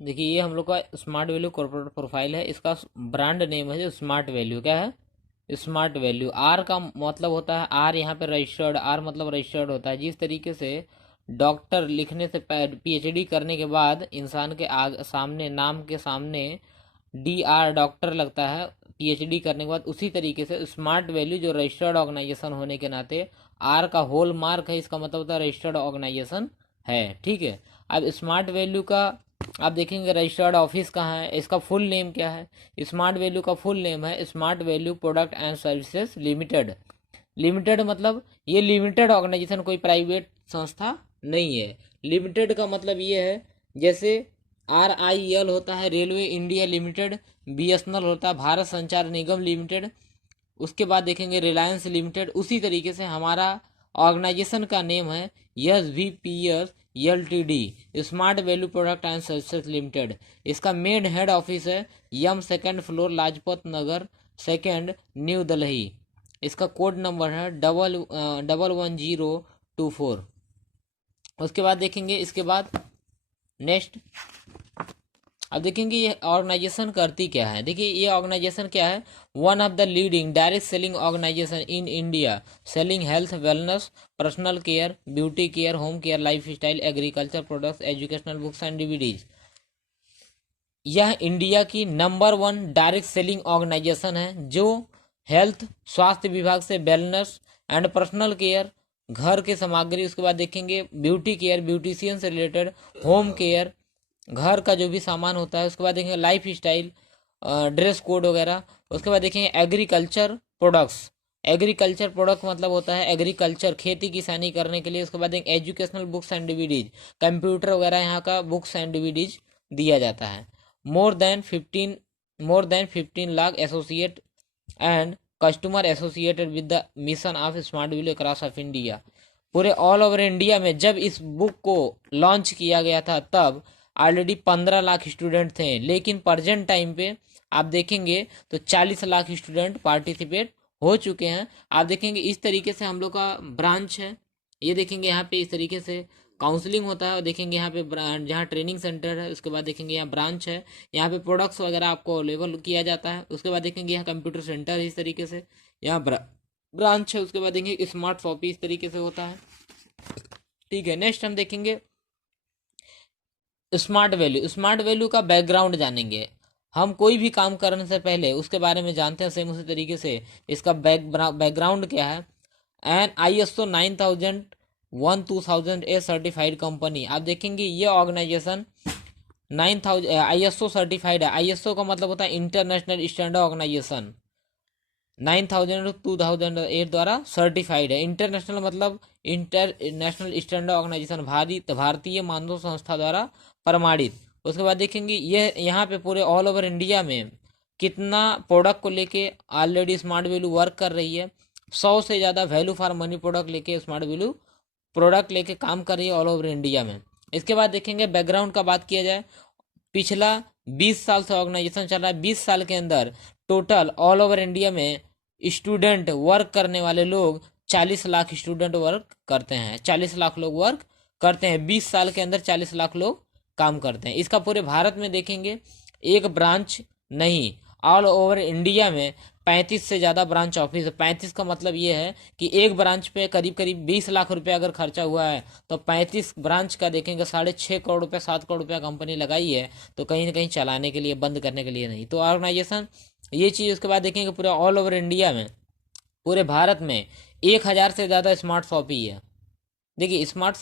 देखिए ये हम लोग का स्मार्ट वैल्यू कॉर्पोरेट प्रोफाइल है। इसका ब्रांड नेम है जो स्मार्ट वैल्यू। क्या है? Smart value. आर का मतलब होता है, आर यहाँ पे रजिस्टर्ड, आर मतलब रजिस्टर्ड होता है। जिस तरीके से डॉक्टर लिखने से पीएचडी करने के बाद इंसान के सामने, नाम के सामने डी आर डॉक्टर लगता है पीएचडी करने के बाद, उसी तरीके से स्मार्ट वैल्यू जो रजिस्टर्ड ऑर्गेनाइजेशन होने के नाते आर का होल मार्क है, इसका मतलब होता है रजिस्टर्ड ऑर्गेनाइजेशन है। ठीक है। अब स्मार्ट वैल्यू का आप देखेंगे रजिस्टर्ड ऑफिस कहाँ है, इसका फुल नेम क्या है? स्मार्ट वैल्यू का फुल नेम है smart value product and services limited. Limited मतलब ये लिमिटेड ऑर्गेनाइजेशन, कोई प्राइवेट संस्था नहीं है। लिमिटेड का मतलब ये है, जैसे RIL होता है रेलवे इंडिया लिमिटेड, BSNL होता है भारत संचार निगम लिमिटेड, उसके बाद देखेंगे रिलायंस लिमिटेड। उसी तरीके से हमारा ऑर्गेनाइजेशन का नेम है SVPS LTD, smart value product and services limited. इसका मेन हेड ऑफिस है यम second floor Lajpat Nagar second new Delhi. इसका कोड नंबर है 111024। उसके बाद देखेंगे, इसके बाद नेक्स्ट अब देखेंगे ये ऑर्गेनाइजेशन करती क्या है। देखिए ये ऑर्गेनाइजेशन क्या है, one of the leading direct selling organisation in India, selling health wellness personal care beauty care home care lifestyle agriculture products educational books and DVDs. यह इंडिया की नंबर 1 डायरेक्ट सेलिंग ऑर्गेनाइजेशन है जो health स्वास्थ्य विभाग से wellness and personal care घर के सामग्री, उसके बाद देखेंगे ब्यूटी केयर ब्यूटिशियन से रिलेटेड, होम केयर घर का जो भी सामान होता है, उसके बाद देखेंगे लाइफ स्टाइल ड्रेस कोड वगैरह। उसके बाद देखेंगे एग्रीकल्चर प्रोडक्ट्स। एग्रीकल्चर प्रोडक्ट मतलब होता है एग्रीकल्चर खेती किसानी करने के लिए। उसके बाद देखेंगे educational books and DVDs, computer वगैरह यहाँ का बुक्स एंड डीवीडीज दिया जाता है। More than 15 lakh associate and customer associated with the mission of smart value across of India. पूरे ऑल ओवर इंडिया में जब इस बुक को लॉन्च किया गया था तब ऑलरेडी 15 लाख स्टूडेंट थे, लेकिन प्रेजेंट टाइम पे आप देखेंगे तो 40 लाख स्टूडेंट पार्टिसिपेट हो चुके हैं। आप देखेंगे इस तरीके से हम लोग का ब्रांच है। ये देखेंगे यहाँ पे इस तरीके से काउंसलिंग होता है। देखेंगे यहाँ पे जहाँ ट्रेनिंग सेंटर है, उसके बाद देखेंगे यहाँ ब्रांच है, यहाँ पे प्रोडक्ट्स वगैरह आपको अवेलेबल किया जाता है। उसके बाद देखेंगे यहाँ कंप्यूटर सेंटर है, इस तरीके से यहाँ ब्रांच है। उसके बाद देखेंगे स्मार्ट शॉपी इस तरीके से होता है। ठीक है। नेक्स्ट हम देखेंगे स्मार्ट वैल्यू। स्मार्ट वैल्यू का बैकग्राउंड जानेंगे। हम कोई भी काम करने से पहले उसके बारे में जानते हैं, सेम उसी तरीके से इसका बैकग्राउंड क्या है। And ISO 9001 A certified company. आप देखेंगे ये ऑर्गेनाइजेशन 9000 ISO सर्टिफाइड है। ISO का मतलब होता है इंटरनेशनल स्टैंडर्ड ऑर्गेनाइजेशन, 9000 2008 द्वारा सर्टिफाइड है। इंटरनेशनल मतलब इंटरनेशनल स्टैंडर्ड ऑर्गेनाइजेशन, भारतीय मानदंड संस्था द्वारा प्रमाणित। उसके बाद देखेंगे ये यहाँ पे पूरे ऑल ओवर इंडिया में कितना प्रोडक्ट को लेके ऑलरेडी स्मार्ट वैल्यू वर्क कर रही है। 100 से ज़्यादा वैल्यू फॉर मनी प्रोडक्ट लेके स्मार्ट वैल्यू प्रोडक्ट लेके काम कर रही है ऑल ओवर इंडिया में। इसके बाद देखेंगे बैकग्राउंड का बात किया जाए, पिछला 20 साल से ऑर्गेनाइजेशन चल रहा है। 20 साल के अंदर टोटल ऑल ओवर इंडिया में स्टूडेंट वर्क करने वाले लोग 40 लाख स्टूडेंट वर्क करते हैं, 40 लाख लोग वर्क करते हैं। 20 साल के अंदर 40 लाख लोग काम करते हैं। इसका पूरे भारत में देखेंगे एक ब्रांच नहीं, ऑल ओवर इंडिया में 35 से ज़्यादा ब्रांच ऑफिस है। 35 का मतलब ये है कि एक ब्रांच पे करीब करीब 20 लाख रुपए अगर खर्चा हुआ है तो 35 ब्रांच का देखेंगे 6.5 करोड़ रुपए 7 करोड़ रुपया कंपनी लगाई है, तो कहीं ना कहीं चलाने के लिए, बंद करने के लिए नहीं। तो ऑर्गेनाइजेशन ये चीज़। उसके बाद देखेंगे पूरे ऑल ओवर इंडिया में, पूरे भारत में 1000 से ज़्यादा स्मार्ट शॉपी है। देखिए स्मार्ट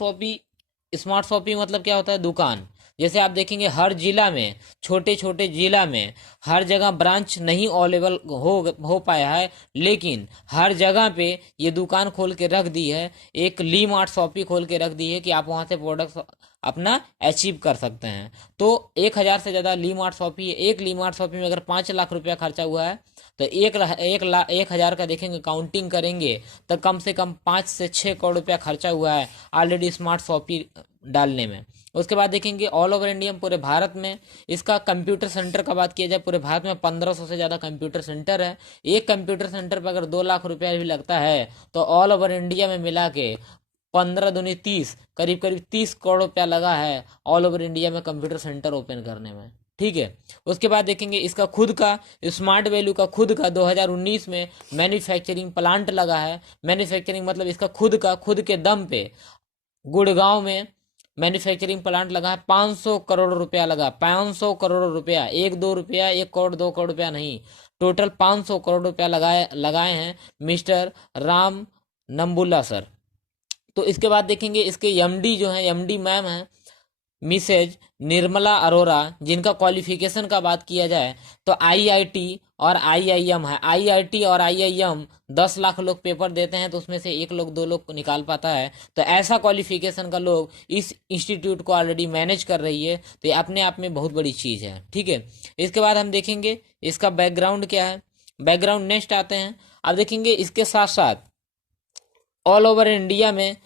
शॉपिंग मतलब क्या होता है, दुकान। जैसे आप देखेंगे हर जिला में, छोटे छोटे जिला में हर जगह ब्रांच नहीं अवेलेबल हो पाया है, लेकिन हर जगह पे ये दुकान खोल के रख दी है। एक ली मार्ट शॉपी खोल के रख दी है कि आप वहाँ से प्रोडक्ट अपना अचीव कर सकते हैं। तो 1000 से ज़्यादा ली मार्ट शॉपी है। एक ली मार्ट शॉपी में अगर 5 लाख रुपया खर्चा हुआ है तो 1,00,000 का देखेंगे काउंटिंग करेंगे तो कम से कम 5 से 6 करोड़ रुपया खर्चा हुआ है ऑलरेडी स्मार्ट शॉपी डालने में। उसके बाद देखेंगे ऑल ओवर इंडिया में, पूरे भारत में इसका कंप्यूटर सेंटर का बात किया जाए, पूरे भारत में 1500 से ज़्यादा कंप्यूटर सेंटर है। एक कंप्यूटर सेंटर पर अगर 2 लाख रुपया भी लगता है तो ऑल ओवर इंडिया में मिला के 15 दूनी 30, करीब करीब 30 करोड़ रुपया लगा है ऑल ओवर इंडिया में कंप्यूटर सेंटर ओपन करने में। ठीक है, उसके बाद देखेंगे इसका खुद का स्मार्ट वैल्यू का खुद का 2019 में मैन्युफैक्चरिंग प्लांट लगा है। मैन्युफैक्चरिंग मतलब इसका खुद के दम पे गुड़गांव में मैन्युफैक्चरिंग प्लांट लगा है। 500 करोड़ रुपया लगा, 500 करोड़ रुपया, 1-2 रुपया, 1 करोड़ 2 करोड़ रुपया नहीं, टोटल 500 करोड़ रुपया लगाए हैं मिस्टर राम नंबुल्ला सर। तो इसके बाद देखेंगे इसके एमडी जो है, एमडी मैम है मिसेज निर्मला अरोरा, जिनका क्वालिफिकेशन का बात किया जाए तो आईआईटी और आईआईएम है। आईआईटी और आईआईएम 10 लाख लोग पेपर देते हैं तो उसमें से 1 लोग 2 लोग निकाल पाता है। तो ऐसा क्वालिफिकेशन का लोग इस इंस्टीट्यूट को ऑलरेडी मैनेज कर रही है, तो ये अपने आप में बहुत बड़ी चीज़ है। ठीक है, इसके बाद हम देखेंगे इसका बैकग्राउंड क्या है। बैकग्राउंड नेक्स्ट आते हैं। अब देखेंगे इसके साथ साथ ऑल ओवर इंडिया में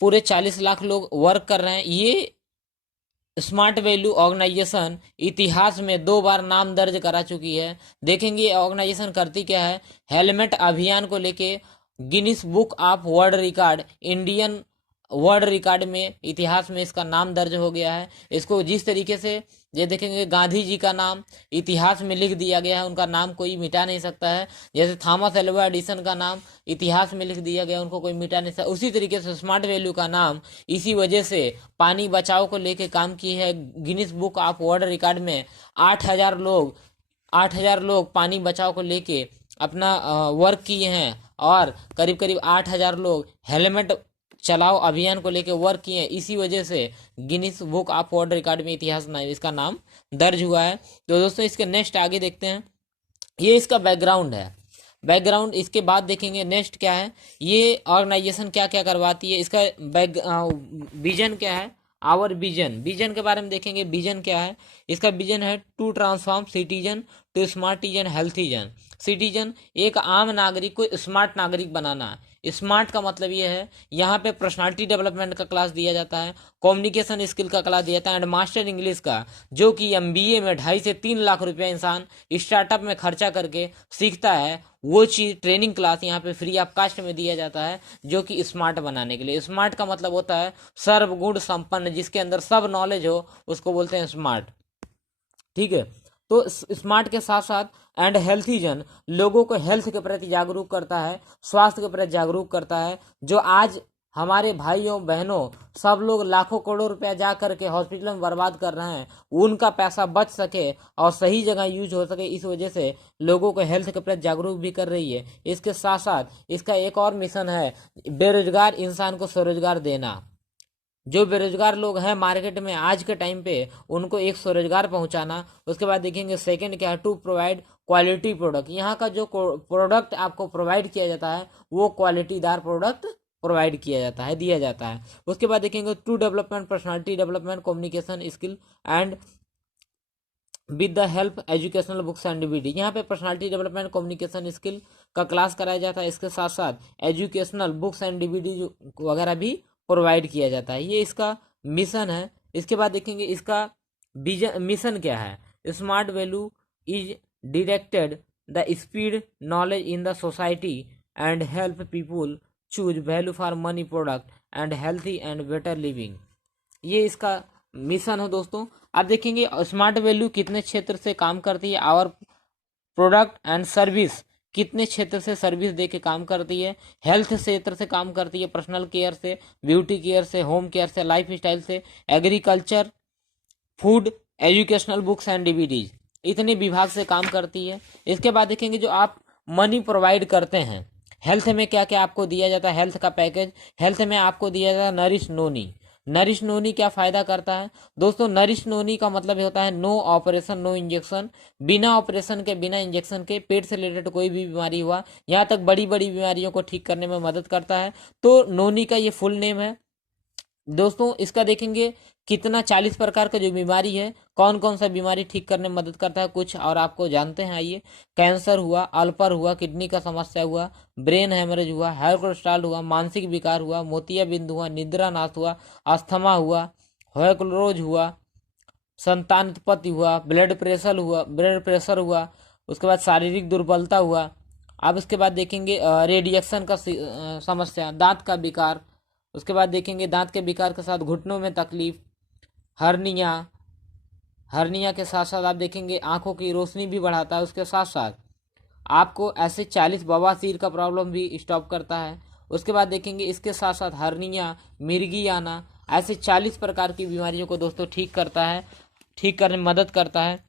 पूरे 40 लाख लोग वर्क कर रहे हैं। ये स्मार्ट वैल्यू ऑर्गेनाइजेशन इतिहास में 2 बार नाम दर्ज करा चुकी है। देखेंगे ये ऑर्गेनाइजेशन करती क्या है। हेलमेट अभियान को लेके Guinness book of world record, Indian world record में इतिहास में इसका नाम दर्ज हो गया है। इसको जिस तरीके से ये देखेंगे गांधी जी का नाम इतिहास में लिख दिया गया है, उनका नाम कोई मिटा नहीं सकता है। जैसे थॉमस एल्वा एडिसन का नाम इतिहास में लिख दिया गया, उनको कोई मिटा नहीं सकता। उसी तरीके से स्मार्ट वैल्यू का नाम इसी वजह से पानी बचाव को लेके काम की है। Guinness book of world record में 8,000 लोग पानी बचाव को लेके अपना वर्क किए हैं, और करीब करीब 8,000 लोग हेलमेट चलाओ अभियान को लेकर वर्क किए। इसी वजह से Guinness book of world record में इतिहास इसका नाम दर्ज हुआ है। तो दोस्तों इसके नेक्स्ट आगे देखते हैं। ये इसका बैकग्राउंड है। बैकग्राउंड इसके बाद देखेंगे नेक्स्ट क्या है, ये ऑर्गेनाइजेशन क्या क्या करवाती है, इसका विजन क्या है। आवर विजन के बारे में देखेंगे। विजन क्या है, इसका विजन है to transform citizen to smartizen healthizen. Citizen एक आम नागरिक को स्मार्ट नागरिक बनाना। स्मार्ट का मतलब ये है, यहाँ पे पर्सनालिटी डेवलपमेंट का क्लास दिया जाता है, कम्युनिकेशन स्किल का क्लास दिया जाता है, एंड मास्टर इंग्लिश का, जो कि एमबीए में 2.5 से 3 लाख रुपया इंसान स्टार्टअप में खर्चा करके सीखता है। वो चीज़ ट्रेनिंग क्लास यहाँ पे फ्री ऑफ कास्ट में दिया जाता है, जो कि स्मार्ट बनाने के लिए। स्मार्ट का मतलब होता है सर्वगुण संपन्न, जिसके अंदर सब नॉलेज हो उसको बोलते हैं स्मार्ट। ठीक है, तो स्मार्ट के साथ साथ एंड हेल्थीजन लोगों को हेल्थ के प्रति जागरूक करता है, स्वास्थ्य के प्रति जागरूक करता है। जो आज हमारे भाइयों बहनों सब लोग लाखों करोड़ों रुपया जा करके हॉस्पिटल में बर्बाद कर रहे हैं, उनका पैसा बच सके और सही जगह यूज हो सके, इस वजह से लोगों को हेल्थ के प्रति जागरूक भी कर रही है। इसके साथ साथ इसका एक और मिशन है, बेरोजगार इंसान को स्वरोजगार देना। जो बेरोजगार लोग हैं मार्केट में आज के टाइम पे, उनको एक स्वरोजगार पहुंचाना। उसके बाद देखेंगे सेकंड क्या है, टू प्रोवाइड क्वालिटी प्रोडक्ट। यहाँ का जो प्रोडक्ट आपको प्रोवाइड किया जाता है वो क्वालिटीदार प्रोडक्ट प्रोवाइड किया जाता है, दिया जाता है। उसके बाद देखेंगे to development personality development communication skill and with the help educational books and DVD. यहाँ पे पर्सनालिटी डेवलपमेंट कम्युनिकेशन स्किल का क्लास कराया जाता है। इसके साथ साथ एजुकेशनल बुक्स एंड डीवीडी वगैरह भी प्रोवाइड किया जाता है। ये इसका मिशन है। इसके बाद देखेंगे इसका विजन मिशन क्या है। Smart value is directed the speed knowledge in the society and help people choose value for money product and healthy and better living. ये इसका मिशन है दोस्तों। आप देखेंगे स्मार्ट वैल्यू कितने क्षेत्र से काम करती है, और प्रोडक्ट एंड सर्विस कितने क्षेत्र से सर्विस दे के काम करती है। हेल्थ क्षेत्र से काम करती है, पर्सनल केयर से, ब्यूटी केयर से, होम केयर से, लाइफ स्टाइल से, agriculture, food, educational books and DVDs, इतने विभाग से काम करती है। इसके बाद देखेंगे जो आप मनी प्रोवाइड करते हैं, हेल्थ में क्या क्या आपको दिया जाता है। हेल्थ का पैकेज, हेल्थ में आपको दिया जाता है नरिश नोनी। नरिश नोनी क्या फायदा करता है दोस्तों। नरिश नोनी का मतलब होता है नो ऑपरेशन नो इंजेक्शन। बिना ऑपरेशन के, बिना इंजेक्शन के पेट से रिलेटेड कोई भी बीमारी हुआ, यहाँ तक बड़ी बड़ी बीमारियों को ठीक करने में मदद करता है। तो नोनी का ये फुल नेम है दोस्तों। इसका देखेंगे कितना 40 प्रकार का जो बीमारी है, कौन कौन सा बीमारी ठीक करने में मदद करता है कुछ और आपको जानते हैं। आइए, कैंसर हुआ, अल्पर हुआ, किडनी का समस्या हुआ, ब्रेन हेमरेज हुआ, हाई कोलेस्ट्रॉल हुआ, मानसिक विकार हुआ, मोतियाबिंद हुआ, निद्रा नाश हुआ, अस्थमा हुआ, होयक्लोरोज हुआ, संतान उत्पत्ति हुआ, ब्लड प्रेशर हुआ, उसके बाद शारीरिक दुर्बलता हुआ। अब उसके बाद देखेंगे रेडिएशन का समस्या, दांत का विकार, उसके बाद देखेंगे दांत के विकार के साथ घुटनों में तकलीफ, हर्निया के साथ साथ आप देखेंगे आंखों की रोशनी भी बढ़ाता है। उसके साथ साथ आपको ऐसे 40 बवासीर का प्रॉब्लम भी स्टॉप करता है। उसके बाद देखेंगे इसके साथ साथ हर्निया, मिर्गी आना, ऐसे 40 प्रकार की बीमारियों को दोस्तों ठीक करता है, ठीक करने में मदद करता है।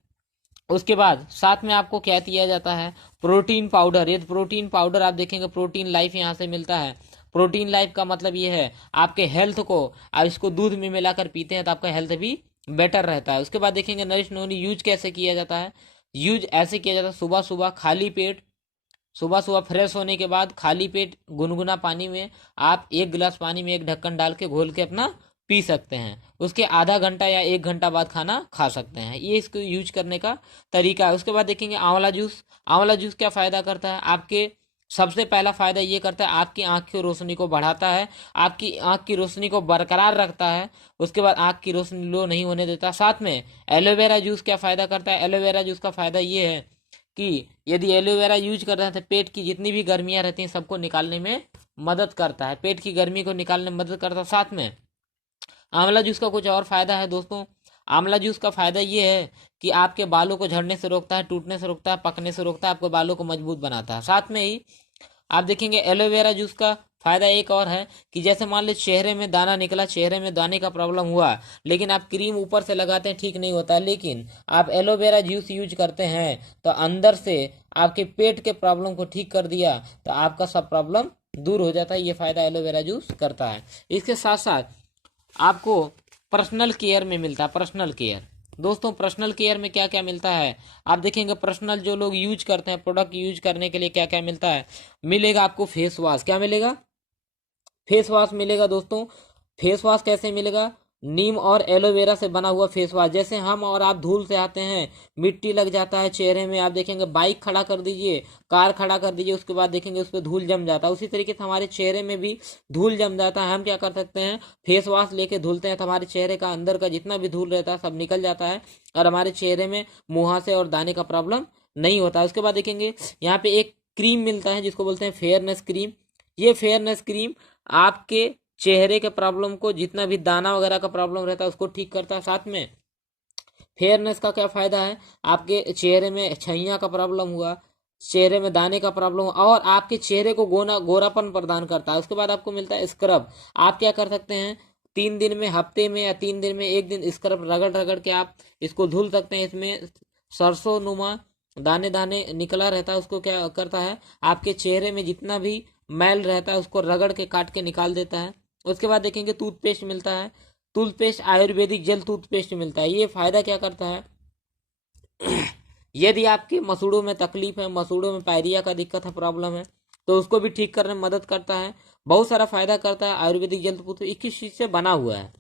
उसके बाद साथ में आपको क्या दिया जाता है, प्रोटीन पाउडर। ये प्रोटीन पाउडर आप देखेंगे प्रोटीन लाइफ यहाँ से मिलता है। प्रोटीन लाइफ का मतलब ये है आपके हेल्थ को, आप इसको दूध में मिलाकर पीते हैं तो आपका हेल्थ भी बेटर रहता है। उसके बाद देखेंगे नरिश नोनी यूज कैसे किया जाता है। यूज ऐसे किया जाता है, सुबह सुबह खाली पेट, सुबह सुबह फ्रेश होने के बाद खाली पेट गुनगुना पानी में आप 1 गिलास पानी में 1 ढक्कन डाल के घोल के अपना पी सकते हैं। उसके आधा घंटा या 1 घंटा बाद खाना खा सकते हैं। ये इसको यूज करने का तरीका है। उसके बाद देखेंगे आंवला जूस। आंवला जूस क्या फ़ायदा करता है, आपके सबसे पहला फ़ायदा ये करता है आपकी आँख की रोशनी को बढ़ाता है, आपकी आँख की रोशनी को बरकरार रखता है। उसके बाद आँख की रोशनी लो नहीं होने देता। साथ में एलोवेरा जूस क्या फ़ायदा करता है, एलोवेरा जूस का फ़ायदा ये है कि यदि एलोवेरा यूज कर रहे हैं तो पेट की जितनी भी गर्मियाँ रहती हैं सबको निकालने में मदद करता है, पेट की गर्मी को निकालने में मदद करता है। साथ में आंवला जूस का कुछ और फायदा है दोस्तों। आंवला जूस का फायदा ये है कि आपके बालों को झड़ने से रोकता है, टूटने से रोकता है, पकने से रोकता है, आपके बालों को मजबूत बनाता है। साथ में ही आप देखेंगे एलोवेरा जूस का फायदा एक और है कि जैसे मान लो चेहरे में दाना निकला, चेहरे में दाने का प्रॉब्लम हुआ, लेकिन आप क्रीम ऊपर से लगाते हैं ठीक नहीं होता, लेकिन आप एलोवेरा जूस यूज करते हैं तो अंदर से आपके पेट के प्रॉब्लम को ठीक कर दिया तो आपका सब प्रॉब्लम दूर हो जाता है। ये फायदा एलोवेरा जूस करता है। इसके साथ साथ आपको पर्सनल केयर में मिलता है, पर्सनल केयर। दोस्तों पर्सनल केयर में क्या क्या मिलता है, आप देखेंगे पर्सनल जो लोग यूज करते हैं प्रोडक्ट यूज करने के लिए क्या क्या मिलता है। मिलेगा आपको फेस वॉश। क्या मिलेगा, फेस वॉश मिलेगा दोस्तों। फेस वॉश कैसे मिलेगा, नीम और एलोवेरा से बना हुआ फेस वॉश। जैसे हम और आप धूल से आते हैं, मिट्टी लग जाता है चेहरे में, आप देखेंगे बाइक खड़ा कर दीजिए, कार खड़ा कर दीजिए, उसके बाद देखेंगे उस पर धूल जम जाता है। उसी तरीके से हमारे चेहरे में भी धूल जम जाता है। हम क्या कर सकते हैं, फेस वॉश लेके धुलते हैं तो हमारे चेहरे का अंदर का जितना भी धूल रहता है सब निकल जाता है और हमारे चेहरे में मुहासे और दाने का प्रॉब्लम नहीं होता है। उसके बाद देखेंगे यहाँ पे एक क्रीम मिलता है जिसको बोलते हैं फेयरनेस क्रीम। ये फेयरनेस क्रीम आपके चेहरे के प्रॉब्लम को, जितना भी दाना वगैरह का प्रॉब्लम रहता है उसको ठीक करता है। साथ में फेयरनेस का क्या फायदा है, आपके चेहरे में छइया का प्रॉब्लम हुआ, चेहरे में दाने का प्रॉब्लम हुआ और आपके चेहरे को गोरापन प्रदान करता है। उसके बाद आपको मिलता है स्क्रब। आप क्या कर सकते हैं, 3 दिन में, हफ्ते में या 3 दिन में 1 दिन स्क्रब रगड़ रगड़ के आप इसको धुल सकते हैं। इसमें सरसों नुमा दाने दाने निकला रहता है, उसको क्या करता है आपके चेहरे में जितना भी मैल रहता है उसको रगड़ के काट के निकाल देता है। उसके बाद देखेंगे टूथपेस्ट मिलता है, टूथपेस्ट आयुर्वेदिक जेल टूथपेस्ट मिलता है। ये फायदा क्या करता है, यदि आपके मसूड़ों में तकलीफ है, मसूड़ों में पायरिया का दिक्कत है, प्रॉब्लम है, तो उसको भी ठीक करने में मदद करता है। बहुत सारा फायदा करता है आयुर्वेदिक जेल टूथपेस्ट। 21 चीज से बना हुआ है,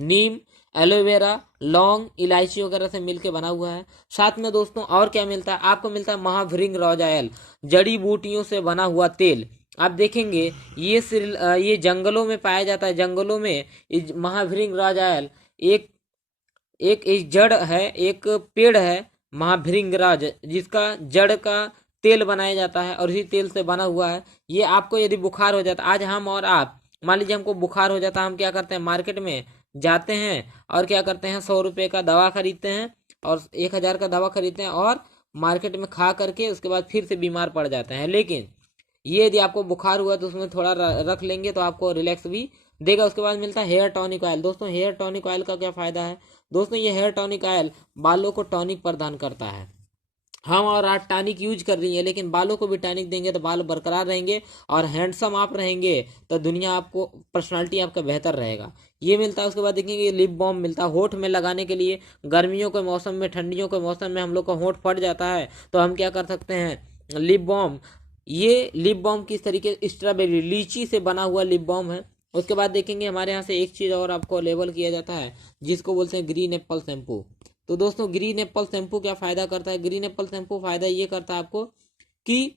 नीम, एलोवेरा, लौंग, इलायची वगैरह से मिलके बना हुआ है। साथ में दोस्तों और क्या मिलता है, आपको मिलता है महाभृंग रॉयल, जड़ी बूटियों से बना हुआ तेल। आप देखेंगे ये जंगलों में पाया जाता है। जंगलों में महाभृंग रॉयल एक एक जड़ है, एक पेड़ है महाभृंगराज, जिसका जड़ का तेल बनाया जाता है और इसी तेल से बना हुआ है। ये आपको यदि बुखार हो जाता है, आज हम और आप मान लीजिए हमको बुखार हो जाता है, हम क्या करते हैं मार्केट में जाते हैं और क्या करते हैं 100 रुपये का दवा खरीदते हैं और 1000 का दवा खरीदते हैं और मार्केट में खा करके उसके बाद फिर से बीमार पड़ जाते हैं। लेकिन ये यदि आपको बुखार हुआ तो उसमें थोड़ा रख लेंगे तो आपको रिलैक्स भी देगा। उसके बाद मिलता है हेयर टॉनिक ऑयल। दोस्तों हेयर टॉनिक ऑयल का क्या फायदा है, दोस्तों ये हेयर टॉनिक ऑयल बालों को टॉनिक प्रदान करता है। हम और आज टॉनिक यूज कर रही है, लेकिन बालों को भी टॉनिक देंगे तो बाल बरकरार रहेंगे और हैंडसम आप रहेंगे तो दुनिया आपको, पर्सनालिटी आपका बेहतर रहेगा। ये मिलता है। उसके बाद देखेंगे लिप बाम मिलता है होठ में लगाने के लिए। गर्मियों के मौसम में, ठंडियों के मौसम में हम लोग का होठ फट जाता है तो हम क्या कर सकते हैं, लिप बाम। ये लिप बाम किस तरीके, स्ट्रॉबेरी लीची से बना हुआ लिप बाम है। उसके बाद देखेंगे हमारे यहाँ से एक चीज़ और आपको अवेलेबल किया जाता है जिसको बोलते हैं ग्रीन एप्पल शैम्पू। तो दोस्तों ग्रीन एप्पल शैम्पू क्या फ़ायदा करता है, ग्रीन एप्पल शैम्पू फ़ायदा ये करता है आपको कि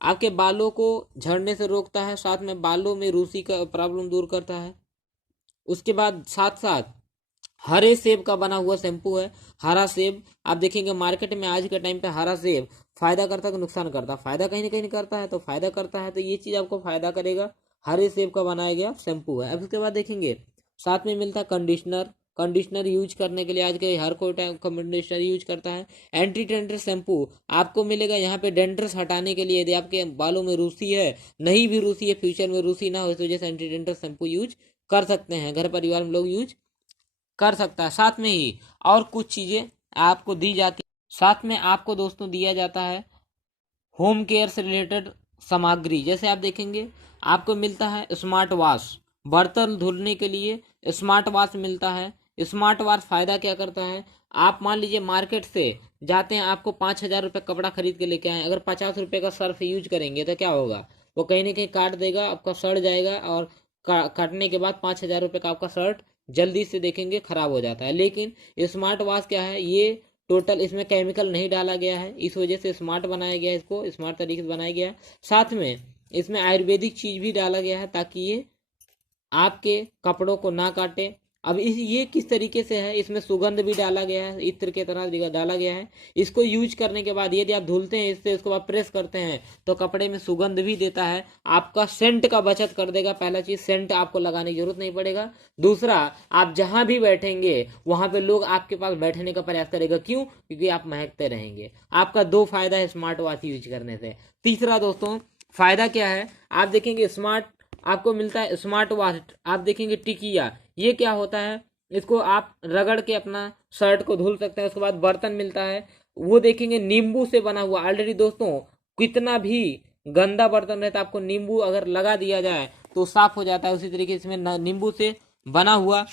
आपके बालों को झड़ने से रोकता है, साथ में बालों में रूसी का प्रॉब्लम दूर करता है। उसके बाद साथ साथ हरे सेब का बना हुआ शैम्पू है। हरा सेब आप देखेंगे मार्केट में आज के टाइम पे हरा सेब फायदा करता है कि नुकसान करता है, फायदा कहीं ना कहीं करता है, तो फायदा करता है तो ये चीज़ आपको फायदा करेगा। हरे सेब का बनाया गया शैम्पू है। अब उसके बाद देखेंगे साथ में मिलता है कंडीशनर। कंडीशनर यूज करने के लिए आज के हर कोई टाइम कंडीशनर यूज करता है। एंटी डेंड्रस शैम्पू आपको मिलेगा यहाँ पे डेंड्रस हटाने के लिए। यदि आपके बालों में रूसी है, नहीं भी रूसी है, फ्यूचर में रूसी ना हो, इस वजह से एंटी डेंड्रस शैम्पू यूज कर सकते हैं, घर परिवार में लोग यूज कर सकता है। साथ में ही और कुछ चीजें आपको दी जाती है। साथ में आपको दोस्तों दिया जाता है होम केयर से रिलेटेड सामग्री। जैसे आप देखेंगे आपको मिलता है स्मार्ट वॉश, बर्तन धुलने के लिए स्मार्ट वॉश मिलता है। स्मार्ट वॉश फायदा क्या करता है, आप मान लीजिए मार्केट से जाते हैं, आपको 5,000 रुपये कपड़ा खरीद के लेके आए, अगर 50 रुपये का सर्फ यूज करेंगे तो क्या होगा, वो कहीं ना कहीं काट देगा, आपका सड़ जाएगा, और काटने के बाद 5,000 रुपये का आपका शर्ट जल्दी से देखेंगे खराब हो जाता है। लेकिन स्मार्ट वॉश क्या है, ये टोटल इसमें केमिकल नहीं डाला गया है, इस वजह से स्मार्ट बनाया गया है, इसको स्मार्ट तरीके से बनाया गया है। साथ में इसमें आयुर्वेदिक चीज भी डाला गया है ताकि ये आपके कपड़ों को ना काटे। अब इस ये किस तरीके से है, इसमें सुगंध भी डाला गया है, इत्र के तरह डाला गया है। इसको यूज करने के बाद यदि आप धुलते हैं इससे, उसके बाद प्रेस करते हैं तो कपड़े में सुगंध भी देता है, आपका सेंट का बचत कर देगा। पहला चीज, सेंट आपको लगाने की जरूरत नहीं पड़ेगा। दूसरा, आप जहां भी बैठेंगे वहां पे लोग आपके पास बैठने का प्रयास करेगा। क्यों? क्योंकि आप महकते रहेंगे। आपका दो फायदा है स्मार्ट वॉच यूज करने से। तीसरा दोस्तों फायदा क्या है, आप देखेंगे स्मार्ट आपको मिलता है स्मार्ट वॉच। आप देखेंगे टिकिया, ये क्या होता है, इसको आप रगड़ के अपना शर्ट को धुल सकते हैं। उसके बाद बर्तन मिलता है, वो देखेंगे नींबू से बना हुआ। ऑलरेडी दोस्तों कितना भी गंदा बर्तन रहता है, आपको नींबू अगर लगा दिया जाए तो साफ हो जाता है। उसी तरीके से इसमें नींबू से बना हुआ,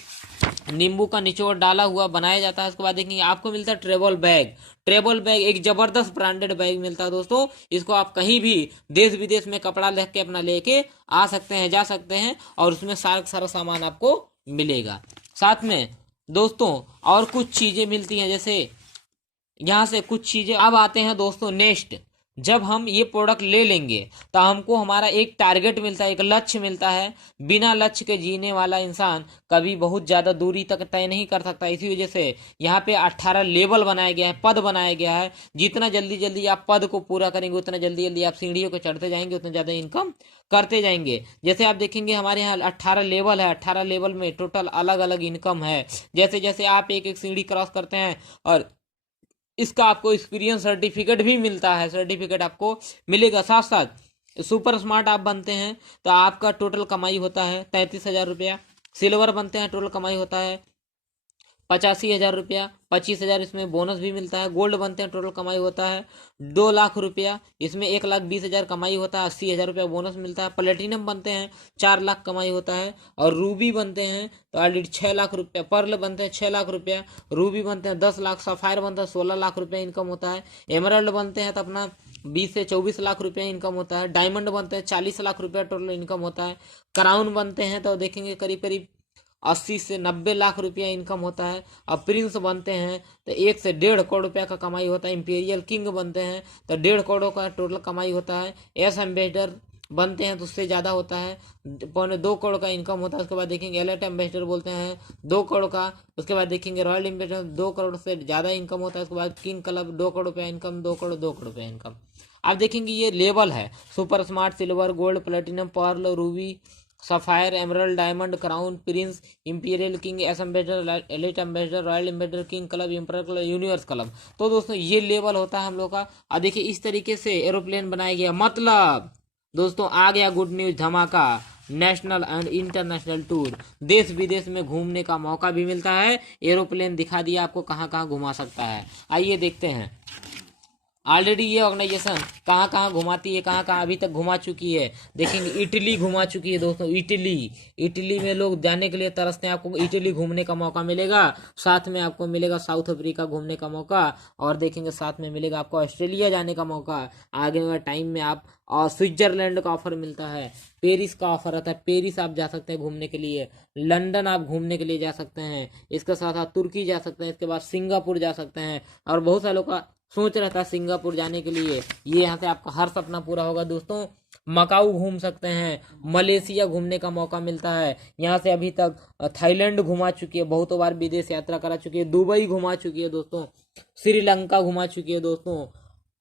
नींबू का निचोड़ डाला हुआ बनाया जाता है। उसके बाद देखेंगे आपको मिलता है ट्रेवल बैग। ट्रेवल बैग एक जबरदस्त ब्रांडेड बैग मिलता है दोस्तों, इसको आप कहीं भी देश विदेश में कपड़ा लेके के अपना लेके आ सकते हैं, जा सकते हैं, और उसमें सारा सारा सामान आपको मिलेगा। साथ में दोस्तों और कुछ चीजें मिलती हैं, जैसे यहाँ से कुछ चीजें। अब आते हैं दोस्तों नेक्स्ट, जब हम ये प्रोडक्ट ले लेंगे तो हमको हमारा एक टारगेट मिलता है, एक लक्ष्य मिलता है। बिना लक्ष्य के जीने वाला इंसान कभी बहुत ज्यादा दूरी तक तय नहीं कर सकता। इसी वजह से यहाँ पे 18 लेवल बनाया गया है, पद बनाया गया है। जितना जल्दी जल्दी आप पद को पूरा करेंगे, उतना जल्दी जल्दी आप सीढ़ियों को चढ़ते जाएंगे, उतना ज्यादा इनकम करते जाएंगे। जैसे आप देखेंगे हमारे यहाँ 18 लेवल है, 18 लेवल में टोटल अलग अलग इनकम है। जैसे जैसे आप एक एक सीढ़ी क्रॉस करते हैं, और इसका आपको एक्सपीरियंस सर्टिफिकेट भी मिलता है, सर्टिफिकेट आपको मिलेगा। साथ साथ सुपर स्मार्ट आप बनते हैं तो आपका टोटल कमाई होता है 33,000 रुपया। सिल्वर बनते हैं, टोटल कमाई होता है 85,000 रुपया। 25,000 इसमें बोनस भी मिलता है। गोल्ड बनते हैं, टोटल कमाई होता है 2 लाख रुपया, इसमें 1,20,000 कमाई होता है, 80,000 रुपया बोनस मिलता है। प्लेटिनम बनते हैं 4 लाख कमाई होता है। और रूबी बनते हैं तो ऑलरेडी 6 लाख रुपया। पर्ल बनते हैं 6 लाख रुपया, रूबी बनते हैं 10 लाख, सफायर बनता है 16 लाख रुपया इनकम होता है। एमराल्ड बनते हैं तो अपना 20 से 24 लाख रुपया इनकम होता है। डायमंड बनते हैं 40 लाख रुपया टोटल इनकम होता है। क्राउन बनते हैं तो देखेंगे करीब करीब 80 से 90 लाख रुपया इनकम होता है। और प्रिंस बनते हैं तो 1 से 1.5 करोड़ रुपया का कमाई होता है। इंपीरियल किंग बनते हैं तो 1.5 करोड़ का टोटल कमाई होता है। एस एम्बेसडर बनते हैं तो उससे ज़्यादा होता है, 2.25 करोड़ का इनकम होता है। उसके बाद देखेंगे एलेट एम्बेसडर बोलते हैं 2 करोड़ का। उसके बाद देखेंगे रॉयल एम्बेसडर 2 करोड़ से ज़्यादा इनकम होता है। उसके बाद किंग क्लब 2 करोड़ रुपया इनकम, 2 करोड़, 2 करोड़ रुपया इनकम। आप देखेंगे ये लेवल है, super smart, silver, gold, platinum, pearl, ruby, sapphire, emerald, diamond, crown, prince, imperial king, S ambassador, elite ambassador, royal ambassador, king club, emperor club, universe club. तो दोस्तों ये level होता है हम लोग का। और देखिए इस तरीके से एरोप्लेन बनाया गया। मतलब दोस्तों आ गया गुड न्यूज धमाका, नेशनल एंड इंटरनेशनल टूर, देश विदेश में घूमने का मौका भी मिलता है। एरोप्लेन दिखा दिया आपको कहाँ कहाँ घुमा सकता है। आइए देखते हैं ऑलरेडी ये ऑर्गेनाइजेशन कहाँ कहाँ घुमाती है, कहाँ कहाँ अभी तक घुमा चुकी है। देखेंगे इटली घुमा चुकी है दोस्तों। इटली में लोग जाने के लिए तरसते हैं, आपको इटली घूमने का मौका मिलेगा। साथ में आपको मिलेगा साउथ अफ्रीका घूमने का मौका, और देखेंगे साथ में मिलेगा आपको ऑस्ट्रेलिया जाने का मौका। आगे वाले टाइम में आप और स्विट्जरलैंड का ऑफर मिलता है, पेरिस का ऑफर आता है, पेरिस आप जा सकते हैं घूमने के लिए। लंदन आप घूमने के लिए जा सकते हैं। इसके साथ आप तुर्की जा सकते हैं, इसके बाद सिंगापुर जा सकते हैं। और बहुत सारे लोग का सोच रहा था सिंगापुर जाने के लिए, ये यहाँ से आपका हर सपना पूरा होगा दोस्तों। मकाऊ घूम सकते हैं, मलेशिया घूमने का मौका मिलता है। यहाँ से अभी तक थाईलैंड घुमा चुकी है, बहुत बार विदेश यात्रा करा चुकी है, दुबई घुमा चुकी है दोस्तों, श्रीलंका घुमा चुकी है दोस्तों,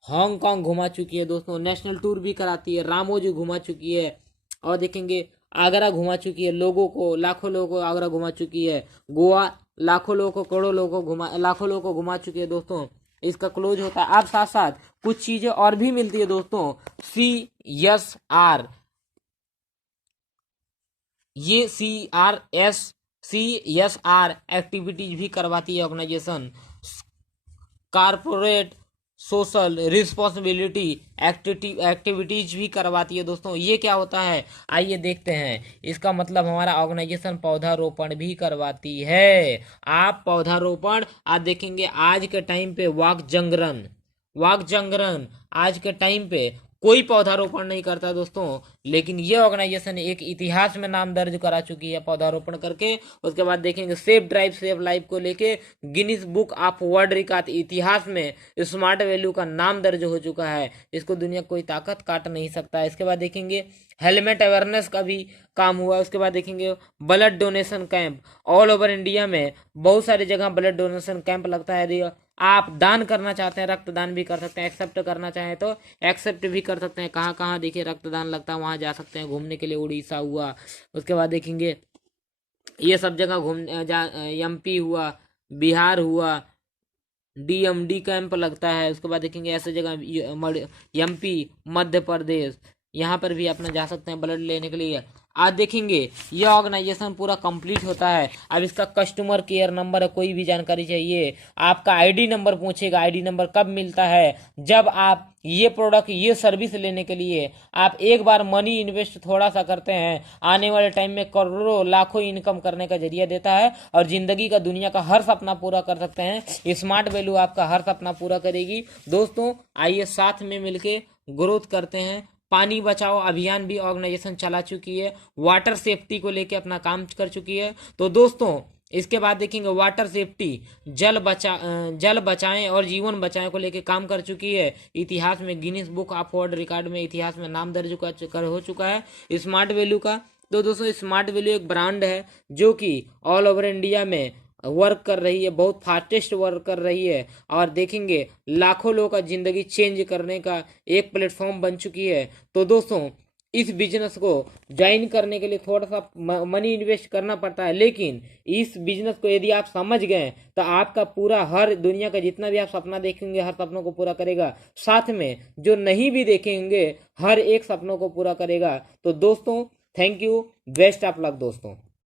हांगकांग घुमा चुकी है दोस्तों, नेशनल टूर भी कराती है, रामोजी घुमा चुकी है। और देखेंगे आगरा घुमा चुकी है, लोगों को, लाखों लोगों को आगरा घुमा चुकी है। गोवा लाखों लोगों को, करोड़ों लोगों को लाखों लोगों को घुमा चुकी है दोस्तों। इसका क्लोज होता है। अब साथ साथ कुछ चीजें और भी मिलती है दोस्तों। CSR, ये CSR एक्टिविटीज भी करवाती है organisation. Corporate social responsibility activities भी करवाती है दोस्तों। ये क्या होता है, आइए देखते हैं। इसका मतलब हमारा ऑर्गेनाइजेशन पौधारोपण भी करवाती है। आप पौधारोपण आज देखेंगे, आज के टाइम पे वाक जंगरन आज के टाइम पे कोई पौधारोपण नहीं करता दोस्तों, लेकिन ये ऑर्गेनाइजेशन एक इतिहास में नाम दर्ज करा चुकी है पौधारोपण करके। उसके बाद देखेंगे सेफ ड्राइव सेफ लाइफ को लेके Guinness book of world record इतिहास में स्मार्ट वैल्यू का नाम दर्ज हो चुका है। इसको दुनिया कोई ताकत काट नहीं सकता। इसके बाद देखेंगे हेलमेट अवेयरनेस का भी काम हुआ। उसके बाद देखेंगे blood donation camp, all over India में बहुत सारी जगह ब्लड डोनेशन कैंप लगता है। आप दान करना चाहते हैं, रक्तदान भी कर सकते हैं। एक्सेप्ट करना चाहें तो एक्सेप्ट भी कर सकते हैं। कहाँ कहाँ देखिए रक्तदान लगता है, वहाँ जा सकते हैं घूमने के लिए। उड़ीसा हुआ, उसके बाद देखेंगे ये सब जगह MP हुआ, बिहार हुआ, DMD कैंप लगता है। उसके बाद देखेंगे ऐसे जगह MP, मध्य प्रदेश, यहाँ पर भी अपना जा सकते हैं ब्लड लेने के लिए। आज देखेंगे ये ऑर्गेनाइजेशन पूरा कंप्लीट होता है। अब इसका कस्टमर केयर नंबर है, कोई भी जानकारी चाहिए, आपका ID नंबर पूछेगा। ID नंबर कब मिलता है, जब आप ये प्रोडक्ट ये सर्विस लेने के लिए आप एक बार मनी इन्वेस्ट थोड़ा सा करते हैं, आने वाले टाइम में करोड़ों लाखों इनकम करने का जरिया देता है और जिंदगी का दुनिया का हर सपना पूरा कर सकते हैं। स्मार्ट वैल्यू आपका हर सपना पूरा करेगी दोस्तों। आइए साथ में मिलके ग्रोथ करते हैं। पानी बचाओ अभियान भी ऑर्गेनाइजेशन चला चुकी है, वाटर सेफ्टी को लेके अपना काम कर चुकी है। तो दोस्तों इसके बाद देखेंगे वाटर सेफ्टी, जल बचाएं और जीवन बचाएं को लेके काम कर चुकी है। इतिहास में Guinness book of world record में इतिहास में नाम दर्ज हो चुका है स्मार्ट वैल्यू का। तो दोस्तों स्मार्ट वैल्यू एक ब्रांड है जो कि ऑल ओवर इंडिया में वर्क कर रही है, बहुत फास्टेस्ट वर्क कर रही है और देखेंगे लाखों लोगों का जिंदगी चेंज करने का एक प्लेटफॉर्म बन चुकी है। तो दोस्तों इस बिजनेस को ज्वाइन करने के लिए थोड़ा सा मनी इन्वेस्ट करना पड़ता है, लेकिन इस बिजनेस को यदि आप समझ गए तो आपका पूरा हर दुनिया का जितना भी आप सपना देखेंगे हर सपनों को पूरा करेगा, साथ में जो नहीं भी देखेंगे हर एक सपनों को पूरा करेगा। तो दोस्तों thank you, best of luck दोस्तों।